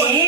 Hare